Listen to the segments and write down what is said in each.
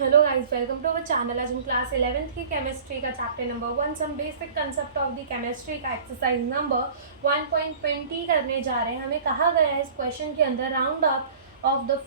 Hello guys, welcome to our channel. आज हम class 11th की केमिस्ट्री का chapter number 1 some basic concept of the chemistry का exercise number 1.20 करने जा रहे हैं। हमें कहा गया है इस क्वेश्चन के अंदर round up the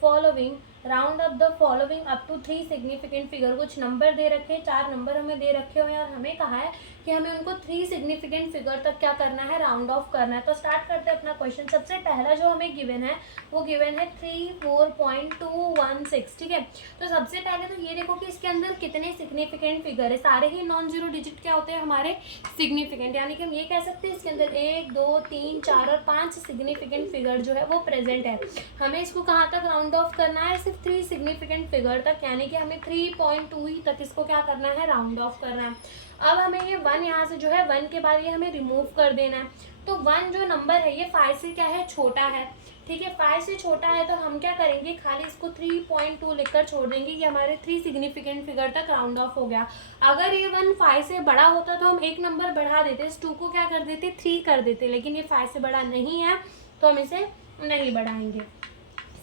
following up to 3 significant figure. कुछ नंबर दे रखे हैं, 4 नंबर हमें दे रखे हुए हैं और हमें कहा है कि हमें उनको 3 सिग्निफिकेंट फिगर तक क्या करना है, राउंड ऑफ करना है। तो स्टार्ट करते हैं अपना क्वेश्चन। सबसे पहला जो हमें गिवन है वो गिवन है 34.216। ठीक है, तो सबसे पहले तो ये देखो कि इसके अंदर कितने सिग्निफिकेंट फिगर है। सारे ही नॉन जीरो डिजिट क्या होते हैं हमारे, सिग्निफिकेंट। यानी कि हम ये कह सकते हैं इसके अंदर 1 2 3 4 और 5 सिग्निफिकेंट फिगर जो है वो प्रेजेंट है। हमें इसको कहाँ तक राउंड ऑफ करना है, सिर्फ 3 सिग्निफिकेंट फिगर तक, यानी कि हमें 3.2 ही तक इसको क्या करना है, राउंड ऑफ करना है। अब हमें ये 1 यहाँ से जो है 1 के बाद ये हमें रिमूव कर देना है। तो 1 जो नंबर है ये 5 से क्या है, छोटा है। ठीक है, 5 से छोटा है तो हम क्या करेंगे, खाली इसको 3.2 लिखकर छोड़ देंगे। ये हमारे 3 सिग्निफिकेंट फिगर तक राउंड ऑफ हो गया। अगर ये 1 5 से बड़ा होता तो हम एक नंबर बढ़ा देते, इस 2 को क्या कर देते, 3 कर देते, लेकिन ये 5 से बड़ा नहीं है तो हम इसे नहीं बढ़ाएंगे।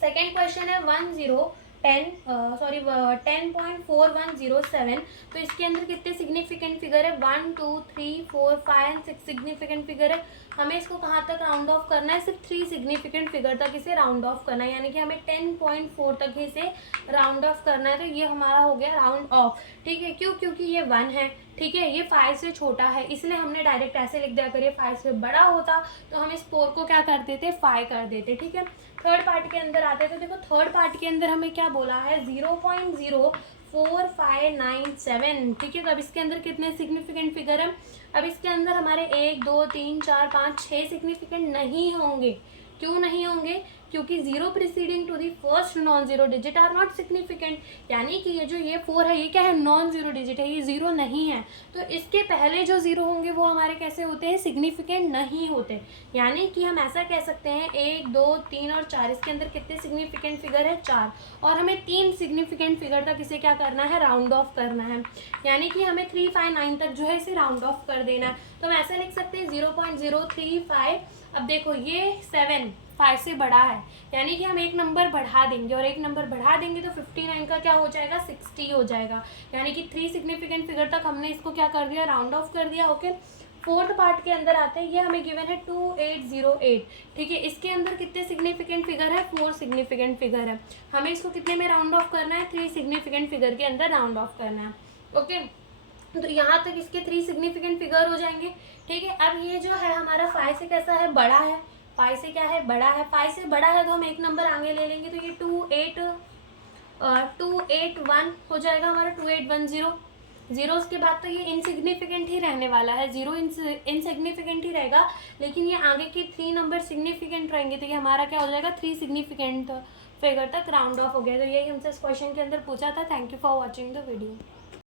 सेकेंड क्वेश्चन है 10.4107। तो इसके अंदर कितने सिग्निफिकेंट फिगर है, 1 2 3 4 5 एंड 6 सिग्निफिकेंट फिगर है। हमें इसको कहाँ तक राउंड ऑफ करना है, सिर्फ 3 सिग्निफिकेंट फिगर तक इसे राउंड ऑफ करना है, यानी कि हमें 10.4 तक ही इसे राउंड ऑफ करना है। तो ये हमारा हो गया राउंड ऑफ। ठीक है, क्यों, क्योंकि ये 1 है। ठीक है, ये 5 से छोटा है इसलिए हमने डायरेक्ट ऐसे लिख दिया। अगर ये 5 से बड़ा होता तो हम इस 4 को क्या कर देते, 5 कर देते। ठीक है, थर्ड पार्ट के अंदर आते हैं। तो देखो थर्ड पार्ट के अंदर हमें क्या बोला है, 0.04597। ठीक है, तो अब इसके अंदर कितने सिग्निफिकेंट फिगर है, अब इसके अंदर हमारे 1 2 3 4 5 6 सिग्निफिकेंट नहीं होंगे। क्यों नहीं होंगे, क्योंकि 0 preceding to the first non zero digit are not significant. यानी कि ये जो ये 4 है ये क्या है, नॉन जीरो डिजिट है, ये 0 नहीं है। तो इसके पहले जो 0 होंगे वो हमारे कैसे होते हैं, सिग्निफिकेंट नहीं होते। यानी कि हम ऐसा कह सकते हैं 1 2 3 और 4, इसके अंदर कितने सिग्निफिकेंट फिगर है, 4। और हमें 3 सिग्निफिकेंट फिगर तक इसे क्या करना है, राउंड ऑफ करना है। यानी कि हमें 359 तक जो है इसे राउंड ऑफ कर देना है। तो हम ऐसा लिख सकते हैं 0.035। अब देखो ये 7 5 से बड़ा है, यानी कि हम एक नंबर बढ़ा देंगे और एक नंबर बढ़ा देंगे तो 59 का क्या हो जाएगा, 60 हो जाएगा। यानी कि 3 सिग्निफिकेंट फिगर तक हमने इसको क्या कर दिया, राउंड ऑफ कर दिया। ओके, फोर्थ पार्ट के अंदर आते हैं। ये हमें गिवन है 2808। ठीक है, इसके अंदर कितने सिग्निफिकेंट फिगर है, 4 सिग्निफिकेंट फिगर है। हमें इसको कितने में राउंड ऑफ करना है, 3 सिग्निफिकेंट फिगर के अंदर राउंड ऑफ करना है। ओके, तो यहाँ तक इसके 3 सिग्निफिकेंट फिगर हो जाएंगे। ठीक है, अब ये जो है हमारा 5 से कैसा है, बड़ा है। 5 से क्या है, बड़ा है। 5 से बड़ा है तो हम एक नंबर आगे ले लेंगे, तो ये 281 हो जाएगा हमारा, 2810। जीरोस के बाद तो ये इनसिग्निफिकेंट ही रहने वाला है, 0 इनसिग्निफिकेंट ही रहेगा, लेकिन ये आगे के 3 नंबर सिग्निफिकेंट रहेंगे। तो ये हमारा क्या हो जाएगा, 3 सिग्निफिकेंट फिगर तक राउंड ऑफ हो गया। तो यही हमसे इस क्वेश्चन के अंदर पूछा था। Thank you for watching the video.